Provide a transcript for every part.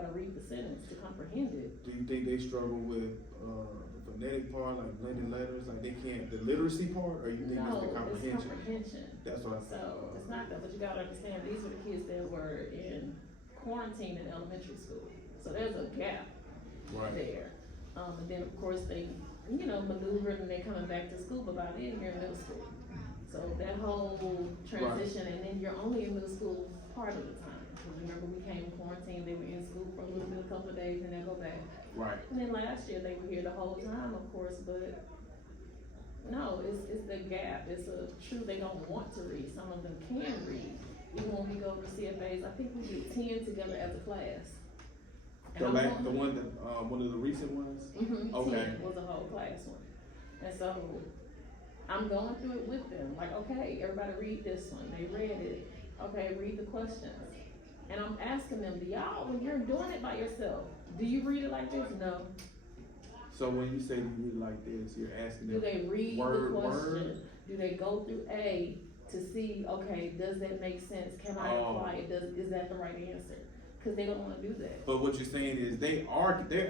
gotta read the sentence to comprehend it. Do you think they struggle with, the phonetic part, like blended letters, like they can't, the literacy part, or you think No, it's the comprehension? it's comprehension. That's what I So, thought. it's not that, but you gotta understand, these were the kids that were in quarantine in elementary school. So there's a gap Right. there. And then of course they, you know, maneuvered and they're coming back to school, but by then you're in middle school. So that whole transition, and then you're only in middle school part of the time. Cause remember we came in quarantine, they were in school for a little bit, a couple of days, and then go back. Right. And then last year they were here the whole time, of course, but no, it's the gap. It's a true, they don't want to read. Some of them can read. Even when we go to CFAs, I think we did 10 together as a class. And The one that, one of the recent ones? Mm-hmm. Okay. 10 was a whole class one. And so I'm going through it with them, like, okay, everybody read this one. They read it. Okay, read the questions. And I'm asking them, do y'all, when you're doing it by yourself, do you read it like this? No. So when you say you read like this, you're asking Do them they read word, the question? word? Do they go through A to see, okay, does that make sense? Can I apply it? Is that the right answer? Cause they don't wanna do that. But what you're saying is they're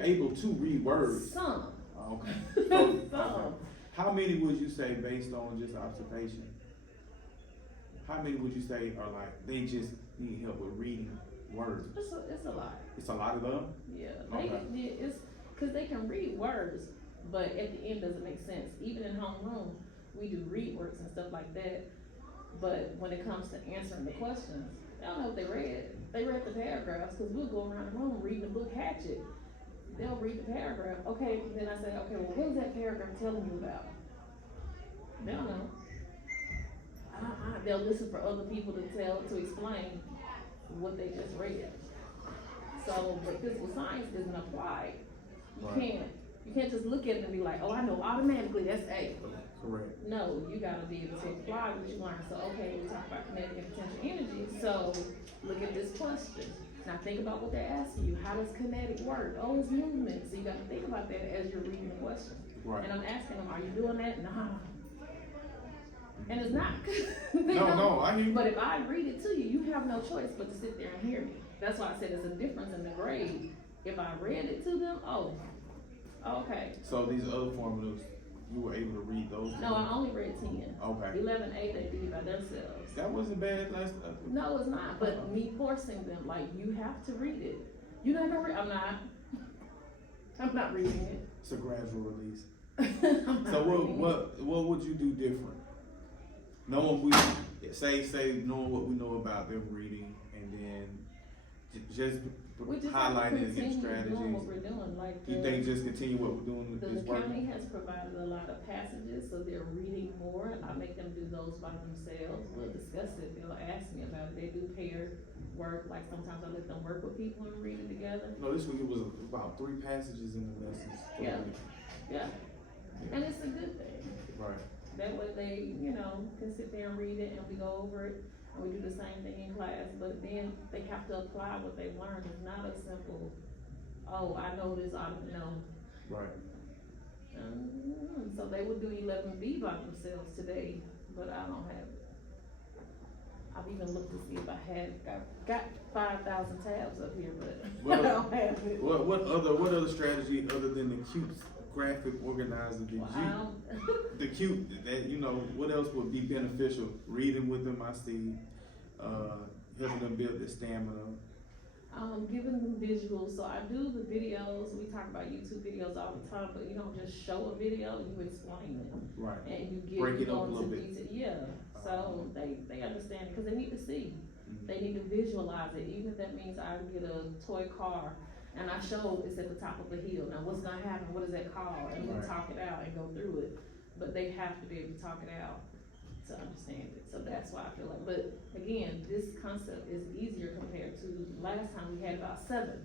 able to read words. Some. Okay. So, Some. okay. How many would you say, based on just observation? How many would you say are like, they just need help with reading words? It's a lot. It's a lot of them? Yeah, Okay. it's, cause they can read words, but at the end doesn't make sense. Even in homeroom, we do read works and stuff like that, but when it comes to answering the questions, I don't know what they read. They read the paragraphs, cause we'll go around the room reading the book Hatchet. They'll read the paragraph, okay, then I say, okay, well, what is that paragraph telling you about? They don't know. They'll listen for other people to explain what they just read. So, but physical science isn't applied. Right. You can't just look at it and be like, oh, I know automatically that's A. Correct. No, you gotta be able to apply what you learn. So, okay, we talk about kinetic and potential energy, so look at this question. Now think about what they're asking you. How does kinetic work? Oh, it's movement. So you gotta think about that as you're reading the question. Right. And I'm asking them, are you doing that? Nah. And it's not. No, I hear you. But if I read it to you, you have no choice but to sit there and hear me. That's why I said there's a difference in the grade. If I read it to them, oh, okay. So these other formulas, you were able to read those? No, I only read 10. Okay. 11, 8, they did by themselves. That wasn't bad last. No, it's not. But me forcing them, like, you have to read it. You're not gonna read. I'm not reading it. It's a gradual release. I'm not So reading what would you do different? Knowing knowing what we know about them reading, and then just We just have to highlighting and continue doing strategies. what we're doing. Like You think just continue what we're doing with the this work? county has provided a lot of passages, so they're reading more. I make them do those by themselves. We'll discuss it. They'll ask me about it. They do paired work. Like sometimes I let them work with people and read it together. No, this week it was about 3 passages in the lessons. Yeah. Yeah. And it's a good thing. Right. That way they, you know, can sit there and read it and we go over it and we do the same thing in class, but then they have to apply what they've learned. It's not a simple, oh, I know this, I don't know. Right. So they would do 11B by themselves today, but I don't have it. I've even looked to see if I got 5,000 tabs up here, but I don't have it. What other strategy other than the cute graphic organizer did Wow. the cute that what else would be beneficial? Reading with them, I see, helping them build their stamina. Giving them visuals. So I do the videos. We talk about YouTube videos all the time, but you don't just show a video, you explain it. Right. And Break it go up a little into bit. detail. Yeah. So they understand it because they need to see. Mhm. They need to visualize it, even if that means I get a toy car and I show it's at the top of a hill. Now what's gonna happen? What is that called? And we Right. talk it out and go through it. But they have to be able to talk it out to understand it. So that's why I feel like, but again, this concept is easier compared to last time we had about 7.